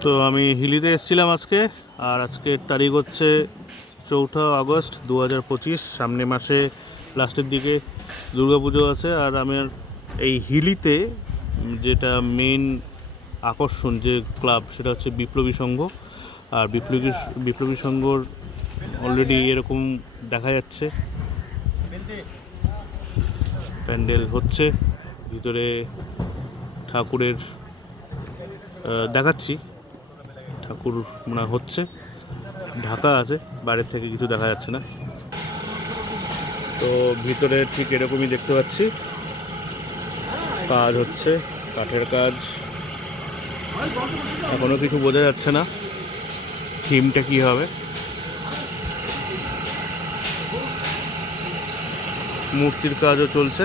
তো আমি হিলিতে এসেছিলাম আজকে, আর আজকের তারিখ হচ্ছে 4 আগস্ট 2025। সামনে মাসে লাস্টের দিকে দুর্গাপুজো আছে। আর আমার এই হিলিতে যেটা মেন আকর্ষণ যে ক্লাব, সেটা হচ্ছে বিপ্লবী সংঘ। আর বিপ্লবী সংঘর অলরেডি এরকম দেখা যাচ্ছে প্যান্ডেল হচ্ছে ভিতরে ঠাকুরের। দেখাচ্ছি, ঠাকুর মনে হচ্ছে, ঢাকা আছে, বাইরের থেকে কিছু দেখা যাচ্ছে না। তো ভিতরে ঠিক এরকমই দেখতে পাচ্ছি, কাজ হচ্ছে, কাঠের কাজ। এখনো কিছু বোঝা যাচ্ছে না থিমটা কি হবে। মূর্তির কাজও চলছে।